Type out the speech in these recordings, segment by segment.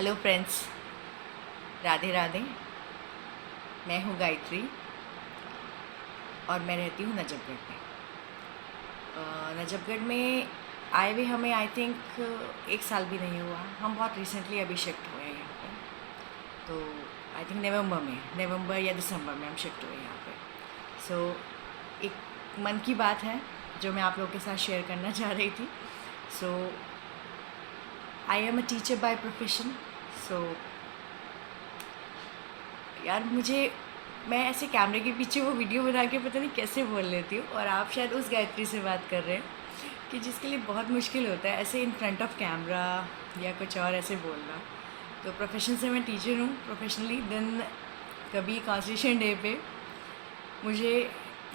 Hello friends, Radhe Radhe. मैं हूँ गायत्री और मैं रहती हूँ नजफगढ़ में। नजफगढ़ में आए हुए हमें आई थिंक 1 साल भी नहीं हुआ। हम बहुत रिसेंटली अभी शिफ्ट हुए हैं यहाँ पे। तो आई थिंक नवंबर या दिसंबर में हम शिफ्ट हुए यहाँ पे। सो एक मन की बात है जो मैं आप लोगों के साथ शेयर करना चाह रही थी। So I am a teacher by profession. So यार मैं ऐसे कैमरे के पीछे वो वीडियो बना के पता नहीं कैसे बोल लेती हूँ, और आप शायद उस गायत्री से बात कर रहे हैं कि जिसके लिए बहुत मुश्किल होता है ऐसे इन फ्रंट ऑफ कैमरा या कुछ और ऐसे बोलना। तो प्रोफेशन से मैं टीचर हूँ प्रोफेशनली। देन कभी कॉन्स्टिट्यूशन डे पे मुझे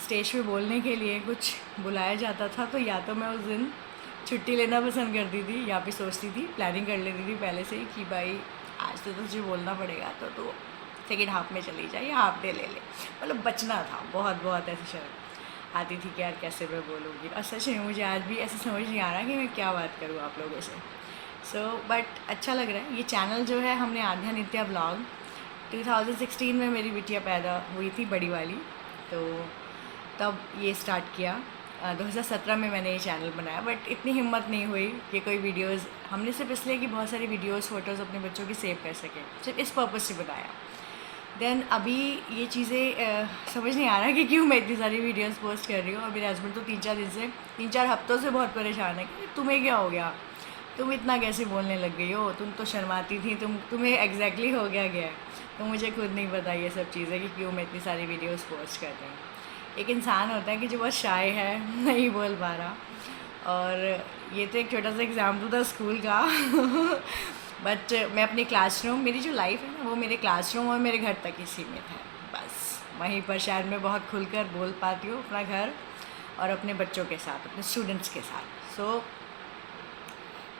स्टेज पे बोलने के लिए कुछ बुलाया जाता था, तो या तो मैं उस दिन छुट्टी लेना पसंद करती थी या फिर सोचती थी, प्लानिंग कर लेती थी पहले से ही कि भाई आज तो तुझे बोलना पड़ेगा, तो सेकेंड हाफ में चली जाए या हाफ डे ले ले। मतलब बचना था, बहुत बहुत ऐसी शर्त आती थी कि यार कैसे मैं बोलूँगी। और सच में मुझे आज भी ऐसे समझ नहीं आ रहा कि मैं क्या बात करूँ आप लोगों से। बट अच्छा लग रहा है। ये चैनल जो है हमने आध्या नित्या ब्लॉग 2016 में मेरी बिटिया पैदा हुई थी, बड़ी वाली, तो तब ये स्टार्ट किया। 2017 में मैंने ये चैनल बनाया, बट इतनी हिम्मत नहीं हुई कि कोई वीडियोस हमने सिर्फ इसलिए कि बहुत सारी वीडियोस फ़ोटोज़ अपने बच्चों की सेव कर सकें, सिर्फ इस पर्पज़ से बनाया। देन अभी ये चीज़ें समझ नहीं आ रहा कि क्यों मैं इतनी सारी वीडियोस पोस्ट कर रही हूँ। और मेरे हस्बैंड तो 3-4 हफ्तों से बहुत परेशान है कि तुम्हें क्या हो गया, तुम इतना कैसे बोलने लग गई हो, तुम तो शर्माती थी, तुम्हें एग्जैक्टली हो गया है। तो मुझे खुद नहीं पता ये सब चीज़ें कि क्यों मैं इतनी सारी वीडियोस पोस्ट कर रही हूँ। एक इंसान होता है कि जो बहुत शाय है, नहीं बोल पा रहा। और ये तो एक छोटा सा एग्जाम्पल था स्कूल का। बट मैं अपने क्लासरूम, मेरी जो लाइफ है ना वो मेरे क्लासरूम और मेरे घर तक ही सीमित है। बस वहीं पर शायद मैं बहुत खुलकर बोल पाती हूँ अपना घर और अपने बच्चों के साथ, अपने स्टूडेंट्स के साथ।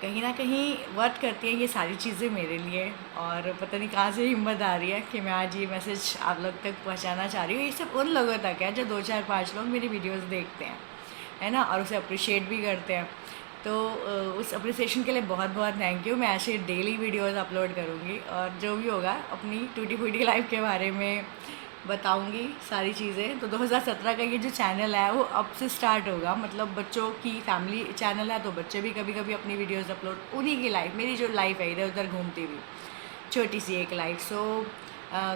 कहीं ना कहीं वर्क करती हैं ये सारी चीज़ें मेरे लिए। और पता नहीं कहाँ से हिम्मत आ रही है कि मैं आज ये मैसेज आप लोग तक पहुँचाना चाह रही हूँ। ये सब उन लोगों तक है जो 2-4-5 लोग मेरी वीडियोस देखते हैं, है ना, और उसे अप्रिशिएट भी करते हैं। तो उस अप्रिसिएशन के लिए बहुत बहुत थैंक यू। मैं ऐसे डेली वीडियोस अपलोड करूँगी और जो भी होगा अपनी टूटी फूटी लाइफ के बारे में बताऊंगी सारी चीज़ें। तो 2017 का ये जो चैनल है वो अब से स्टार्ट होगा। मतलब बच्चों की फैमिली चैनल है, तो बच्चे भी कभी कभी अपनी वीडियोस अपलोड, उन्हीं की लाइफ, मेरी जो लाइफ है इधर उधर घूमती हुई छोटी सी एक लाइफ।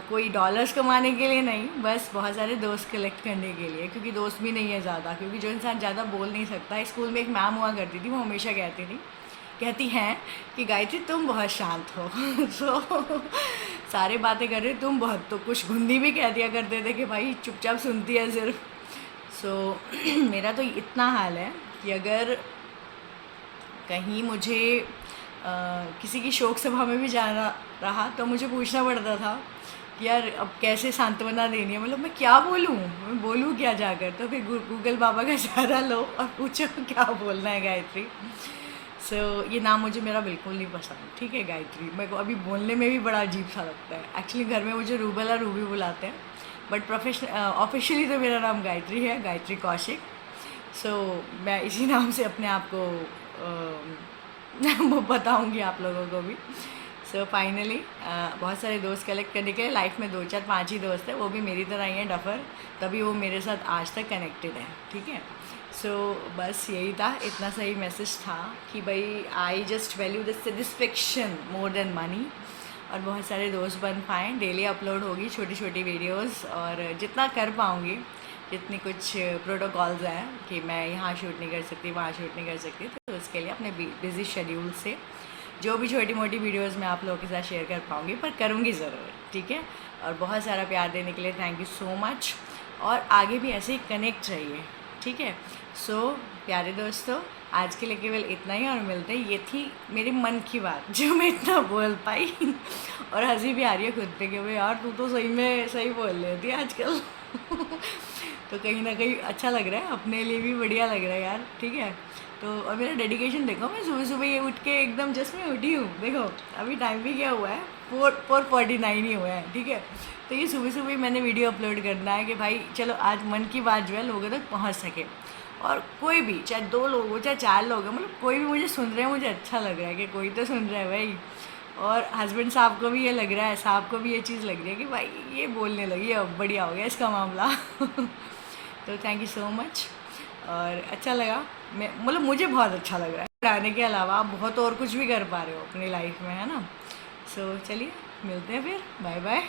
कोई डॉलर्स कमाने के लिए नहीं, बस बहुत सारे दोस्त कलेक्ट करने के लिए, क्योंकि दोस्त भी नहीं है ज़्यादा। क्योंकि जो इंसान ज़्यादा बोल नहीं सकता, स्कूल में एक मैम हुआ करती थी, वो हमेशा कहती हैं कि गायत्री तुम बहुत शांत हो। सो सारे बातें कर रहे तुम बहुत, तो कुछ गुंदी भी कह दिया करते थे कि भाई चुपचाप सुनती है सिर्फ। मेरा तो इतना हाल है कि अगर कहीं मुझे किसी की शोक सभा में भी जाना रहा तो मुझे पूछना पड़ता था कि यार अब कैसे सांत्वना देनी है, मतलब मैं क्या बोलूँ, मैं बोलूँ क्या जाकर। तो फिर गूगल बाबा का सहारा लो और पूछो क्या बोलना है गायत्री। ये नाम मुझे मेरा बिल्कुल नहीं पसंद, ठीक है गायत्री। मेरे को अभी बोलने में भी बड़ा अजीब सा लगता है। एक्चुअली घर में मुझे रूबल और रूबी बुलाते हैं, बट ऑफिशियली तो मेरा नाम गायत्री है, गायत्री कौशिक। मैं इसी नाम से अपने आप को वो बताऊंगी आप लोगों को भी। फाइनली बहुत सारे दोस्त कलेक्ट करने के लिए, लाइफ में 2-4-5 ही दोस्त हैं, वो भी मेरी तरह ही हैं, डफर, तभी वो मेरे साथ आज तक कनेक्टेड है, ठीक है। बस यही था, इतना सही मैसेज था कि भाई I just value the satisfaction more than money. और बहुत सारे दोस्त बन पाएँ, डेली अपलोड होगी छोटी छोटी वीडियोस, और जितना कर पाऊँगी, जितनी कुछ प्रोटोकॉल्स हैं कि मैं यहाँ शूट नहीं कर सकती, वहाँ शूट नहीं कर सकती, तो उसके लिए अपने बिज़ी शेड्यूल से जो भी छोटी मोटी वीडियोस मैं आप लोगों के साथ शेयर कर पाऊँगी, पर करूँगी ज़रूर, ठीक है। और बहुत सारा प्यार देने के लिए थैंक यू सो मच, और आगे भी ऐसे ही कनेक्ट रहिए, ठीक है। प्यारे दोस्तों, आज के लिए केवल इतना ही, और मिलते हैं। ये थी मेरे मन की बात जो मैं इतना बोल पाई। और हंसी भी आ रही है खुद पे कि भाई यार तू तो सही में सही बोल लेती है आजकल। तो कहीं ना कहीं अच्छा लग रहा है, अपने लिए भी बढ़िया लग रहा है यार, ठीक है। और मेरा डेडिकेशन देखो, मैं सुबह सुबह ये उठ के एकदम जस्ट मैं उठी हूँ, देखो अभी टाइम भी क्या हुआ है, 4:49 ही हुआ है, ठीक है। तो ये सुबह सुबह मैंने वीडियो अपलोड करना है कि भाई चलो आज मन की बात जो है लोगों तक पहुँच सके। और कोई भी, चाहे 2 लोग हो चाहे 4 लोग हो, मतलब कोई भी मुझे सुन रहे हैं, मुझे अच्छा लग रहा है कि कोई तो सुन रहा है भाई। और हस्बैंड साहब को भी ये लग रहा है, साहब को भी ये चीज़ लग रही है कि भाई ये बोलने लगी, अब बढ़िया हो गया इसका मामला। तो थैंक यू सो मच, और अच्छा लगा। मैं मतलब मुझे बहुत अच्छा लग रहा है, गाने के अलावा आप बहुत और कुछ भी कर पा रहे हो अपनी लाइफ में, है ना। सो चलिए मिलते हैं फिर, बाय बाय।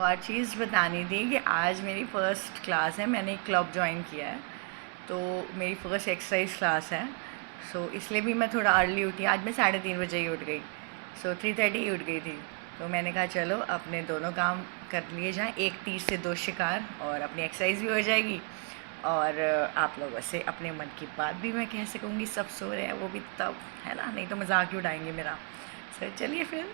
और चीज़ बतानी थी कि आज मेरी फ़र्स्ट क्लास है, मैंने एक क्लब ज्वाइन किया है, तो मेरी फ़र्स्ट एक्सरसाइज क्लास है। सो इसलिए भी मैं थोड़ा अर्ली उठी, आज मैं 3:30 बजे ही उठ गई। सो 3:30 ही उठ गई थी। तो मैंने कहा चलो अपने दोनों काम कर लिए जाएँ, एक तीर से दो शिकार, और अपनी एक्सरसाइज भी हो जाएगी, और आप लोगों से अपने मन की बात भी मैं कह सकूँगी। सब सो रहे हैं वो भी तब, है ना, नहीं तो मजाक ही उड़ाएंगे मेरा। सर चलिए फिर।